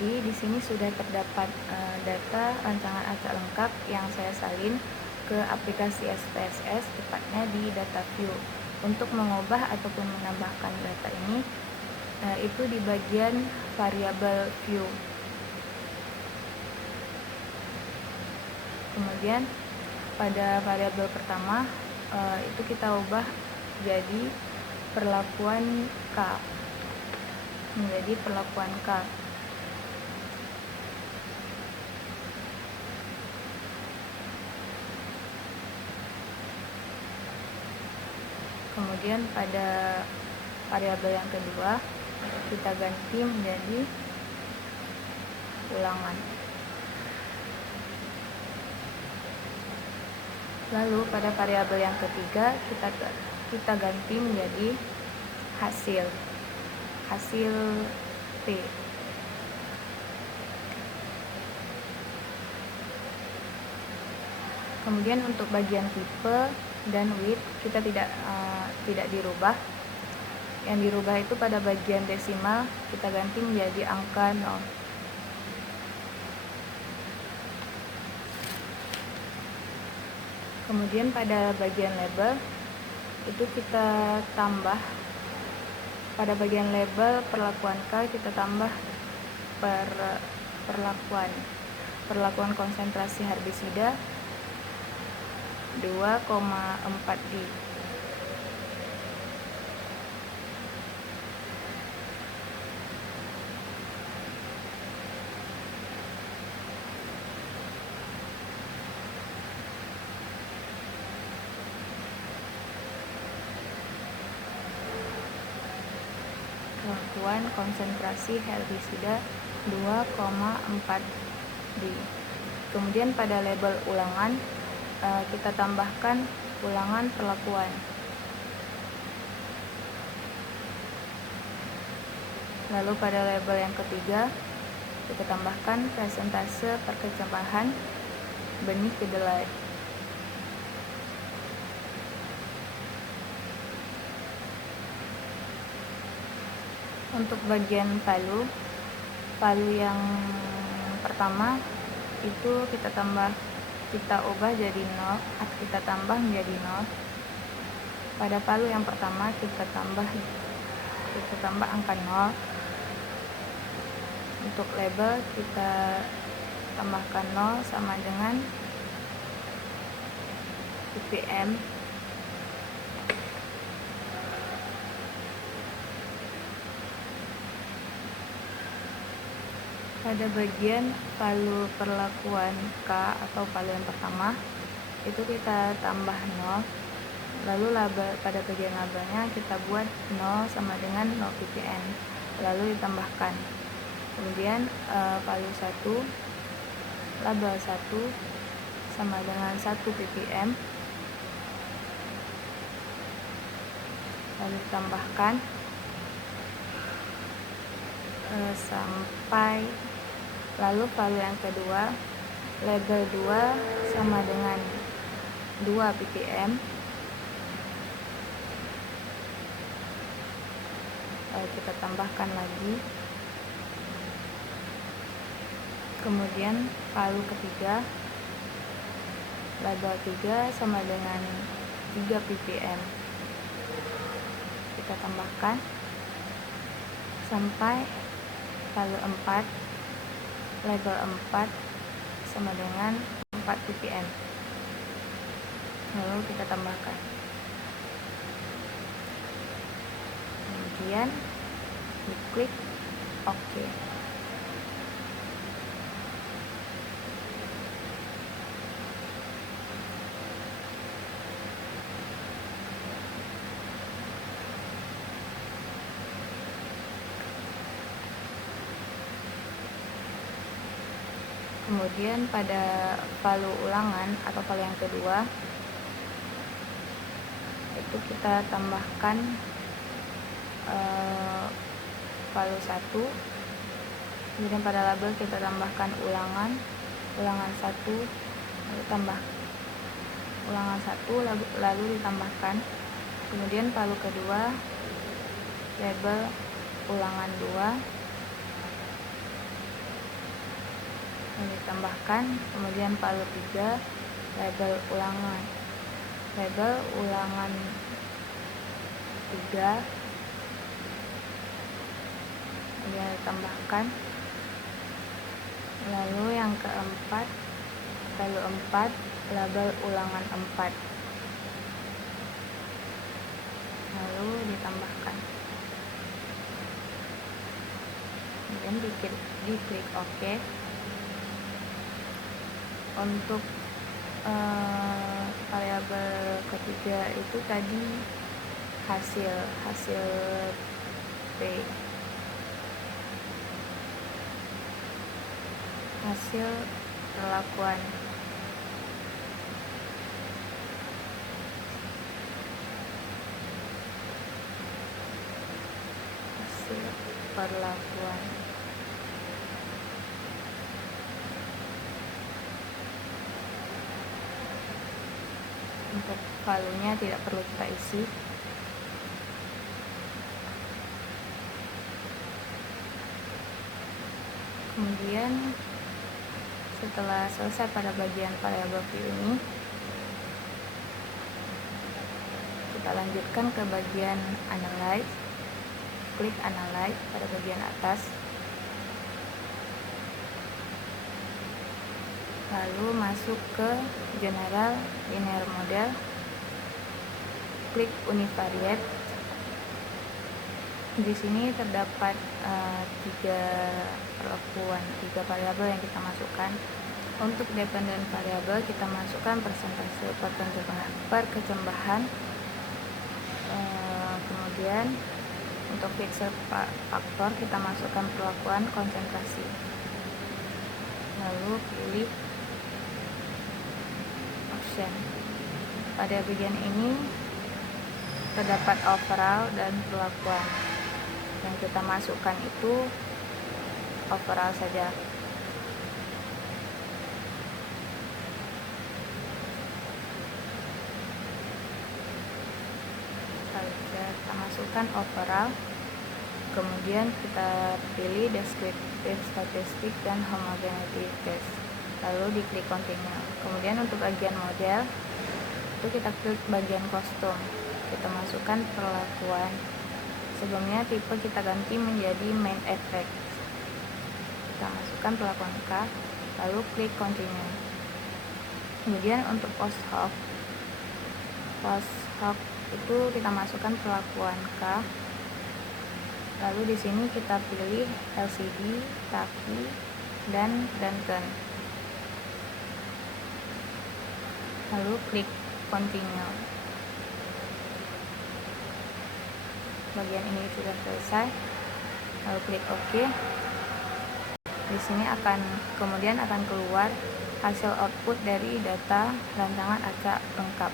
Jadi di sini sudah terdapat data rancangan acak lengkap yang saya salin ke aplikasi SPSS, tepatnya di data view. Untuk mengubah ataupun menambahkan data ini itu di bagian variabel view. Kemudian pada variabel pertama itu kita ubah jadi perlakuan K, menjadi perlakuan K. Kemudian pada variabel yang kedua kita ganti menjadi ulangan. Lalu pada variabel yang ketiga kita ganti menjadi hasil P. Kemudian untuk bagian tipe dan width kita tidak dirubah. Yang dirubah itu pada bagian desimal kita ganti menjadi angka 0. Kemudian pada bagian label itu kita tambah, pada bagian label perlakuan K kita tambah perlakuan konsentrasi herbisida 2,4D. Perlakuan konsentrasi herbisida 2,4D. Kemudian pada label ulangan kita tambahkan ulangan perlakuan. Lalu pada label yang ketiga kita tambahkan persentase perkecambahan benih kedelai. Untuk bagian palu yang pertama itu kita ubah jadi 0, kita tambah menjadi 0. Pada palu yang pertama kita tambah angka 0. Untuk label kita tambahkan 0 sama dengan ppm. Pada bagian palu perlakuan K atau palu yang pertama itu kita tambah 0. Lalu pada bagian labelnya kita buat 0 sama dengan 0 ppm, lalu ditambahkan. Kemudian palu 1, label 1 sama dengan 1 ppm, lalu ditambahkan sampai. Lalu palu yang kedua, label 2 sama dengan 2 ppm, lalu kita tambahkan lagi. Kemudian palu ketiga, label 3 sama dengan 3 ppm, kita tambahkan sampai palu 4, label 4 sama dengan 4 ppm, lalu kita tambahkan. Kemudian diklik OK. Kemudian pada palu ulangan atau palu yang kedua itu kita tambahkan palu 1. Kemudian pada label kita tambahkan ulangan 1, lalu tambah ulangan 1 lalu ditambahkan. Kemudian palu kedua, label ulangan 2, lalu ditambahkan. Kemudian palu 3 label ulangan 3, kemudian ditambahkan. Lalu yang keempat, palu 4 label ulangan 4, lalu ditambahkan. Kemudian diklik OK. Untuk variabel ketiga itu tadi hasil P, hasil perlakuan. Hasil perlakuan. Untuk palunya tidak perlu kita isi. Kemudian setelah selesai pada bagian variabel view ini, kita lanjutkan ke bagian analyze. Klik analyze pada bagian atas, lalu masuk ke general linear model, klik univariate. Di sini terdapat 3 variabel yang kita masukkan. Untuk dependent variabel kita masukkan persentase perkecambahan. Kemudian untuk fixed faktor kita masukkan perlakuan konsentrasi. Lalu pilih option. Pada bagian ini terdapat overall dan perlakuan. Yang kita masukkan itu overall saja. Kita masukkan overall, kemudian kita pilih descriptive statistik dan homogeneity test, lalu diklik continue. Kemudian untuk bagian model itu kita klik bagian kostum, kita masukkan perlakuan. Sebelumnya tipe kita ganti menjadi main effect, kita masukkan perlakuan K, lalu klik continue. Kemudian untuk post hoc itu kita masukkan perlakuan K, lalu di sini kita pilih LCD, Taki, dan Danken, lalu klik continue. Bagian ini sudah selesai, lalu klik OK. Di sini kemudian akan keluar hasil output dari data rancangan acak lengkap.